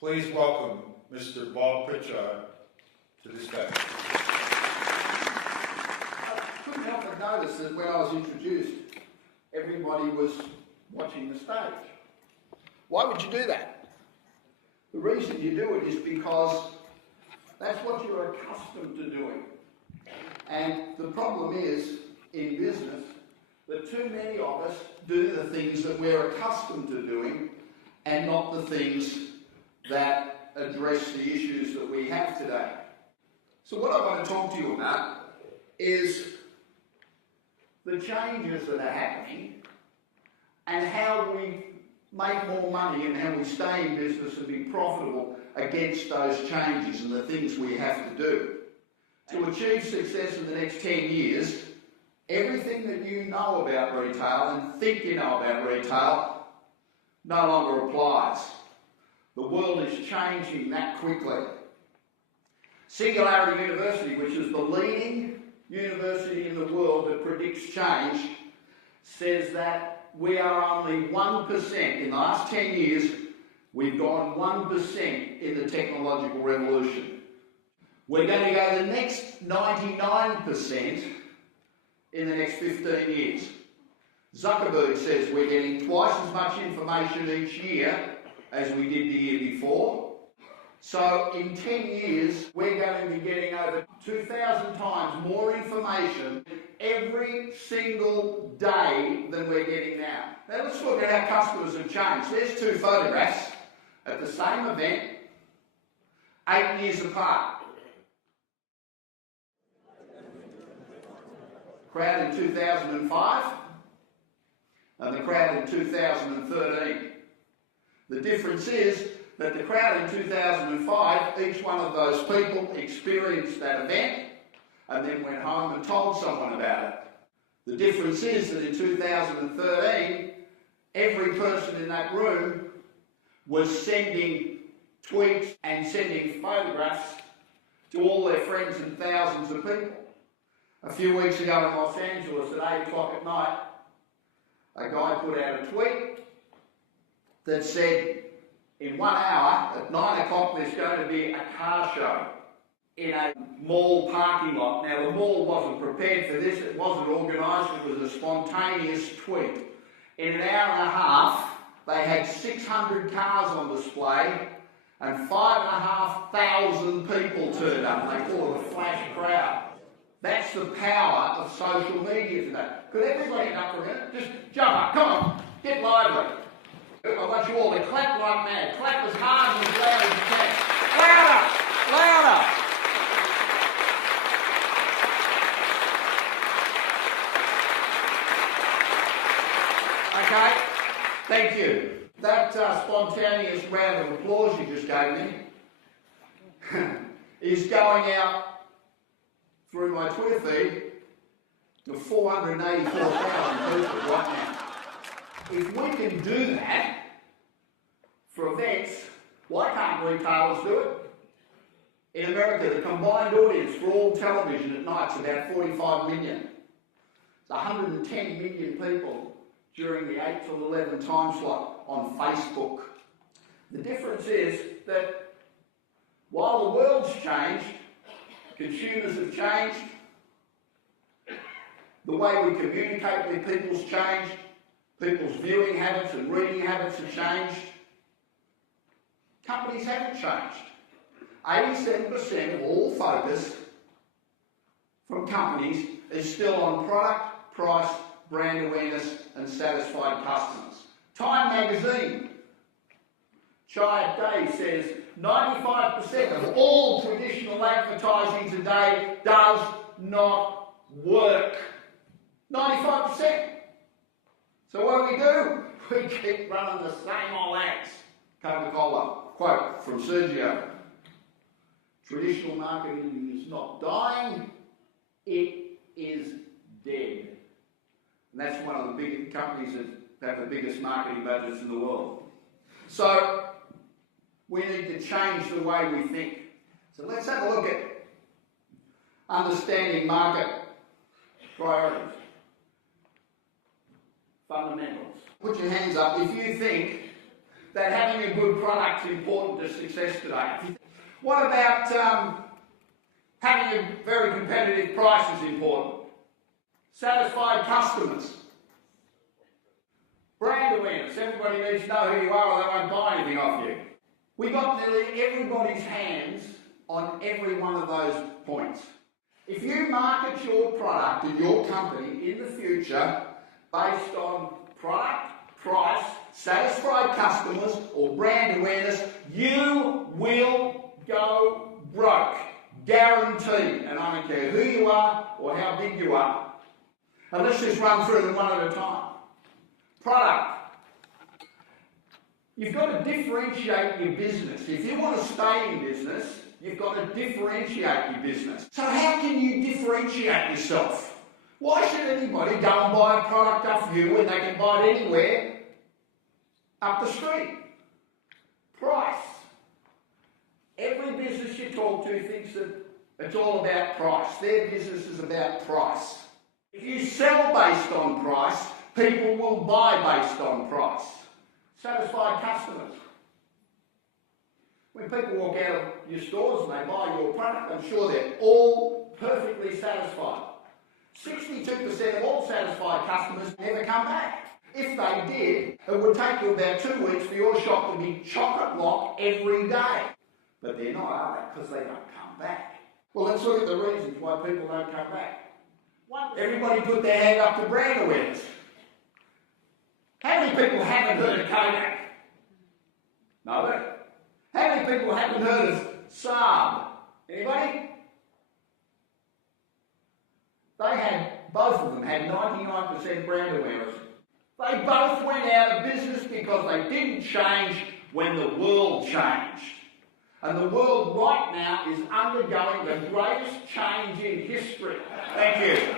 Please welcome Mr. Bob Pritchard to the stage. I couldn't help but notice that when I was introduced, everybody was watching the stage. Why would you do that? The reason you do it is because that's what you're accustomed to doing. And the problem is, in business, that too many of us do the things that we're accustomed to doing and not the things that address the issues that we have today. So what I want to talk to you about is the changes that are happening and how we make more money and how we stay in business and be profitable against those changes and the things we have to do. To achieve success in the next 10 years, everything that you know about retail and think you know about retail no longer applies. The world is changing that quickly. Singularity University, which is the leading university in the world that predicts change, says that we are only 1%. In the last 10 years, we've gone 1% in the technological revolution. We're going to go the next 99% in the next 15 years. Zuckerberg says we're getting twice as much information each year as we did the year before. So in 10 years, we're going to be getting over 2,000 times more information every single day than we're getting now. Now let's look at how customers have changed. There's two photographs at the same event, 8 years apart. Crowd in 2005 and the crowd in 2013. The difference is that the crowd in 2005, each one of those people experienced that event and then went home and told someone about it. The difference is that in 2013, every person in that room was sending tweets and sending photographs to all their friends and thousands of people. A few weeks ago in Los Angeles at 8 o'clock at night, a guy put out a tweet that said, in 1 hour, at 9 o'clock, there's going to be a car show in a mall parking lot. Now, the mall wasn't prepared for this. It wasn't organised. It was a spontaneous tweet. In an hour and a half, they had 600 cars on display and 5,500 people turned up. They call it a flash crowd. That's the power of social media today. Could everybody up for a minute? Just jump up. Come on. Get lively. I want you all to clap like mad. Clap as hard and as loud as you can. Louder! Louder! Okay? Thank you. That spontaneous round of applause you just gave me is going out through my Twitter feed to 484,000 people right now. If we can do that for events, why can't retailers do it? In America, the combined audience for all television at night is about 45 million. It's 110 million people during the 8 till 11 time slot on Facebook. The difference is that while the world's changed, consumers have changed, the way we communicate with people's changed, people's viewing habits and reading habits have changed. Companies haven't changed. 87% of all focus from companies is still on product, price, brand awareness and satisfied customers. Time magazine, Chiat Day says 95% of all traditional advertising today does not work. 95%. So what do? We keep running the same old ads. Coca-Cola, quote from Sergio. Traditional marketing is not dying, it is dead. And that's one of the big companies that have the biggest marketing budgets in the world. So we need to change the way we think. So let's have a look at understanding market priorities. Fundamentals. Put your hands up if you think that having a good product is important to success today? What about having a very competitive price is important? Satisfied customers. Brand awareness. Everybody needs to know who you are or they won't buy anything off you. We got nearly everybody's hands on every one of those points. If you market your product and your company in the future based on product, price, satisfied customers or brand awareness, you will go broke. Guaranteed. And I don't care who you are or how big you are. And let's just run through them one at a time. Product. You've got to differentiate your business. If you want to stay in business, you've got to differentiate your business. So how can you differentiate yourself? Why should anybody go and buy a product off you when they can buy it anywhere up the street? Price. Every business you talk to thinks that it's all about price. Their business is about price. If you sell based on price, people will buy based on price. Satisfied customers. When people walk out of your stores and they buy your product, I'm sure they're all perfectly satisfied. 62% of all satisfied customers never come back. If they did, it would take you about 2 weeks for your shop to be chock-a-block every day. But they're not, are they? Because they don't come back. Well, let's look at the reasons why people don't come back. Everybody put their hand up to brand awareness. How many people haven't heard of Kodak? Nobody. How many people haven't heard of Saab? Anybody? Both of them had 99% brand awareness. They both went out of business because they didn't change when the world changed. And the world right now is undergoing the greatest change in history. Thank you.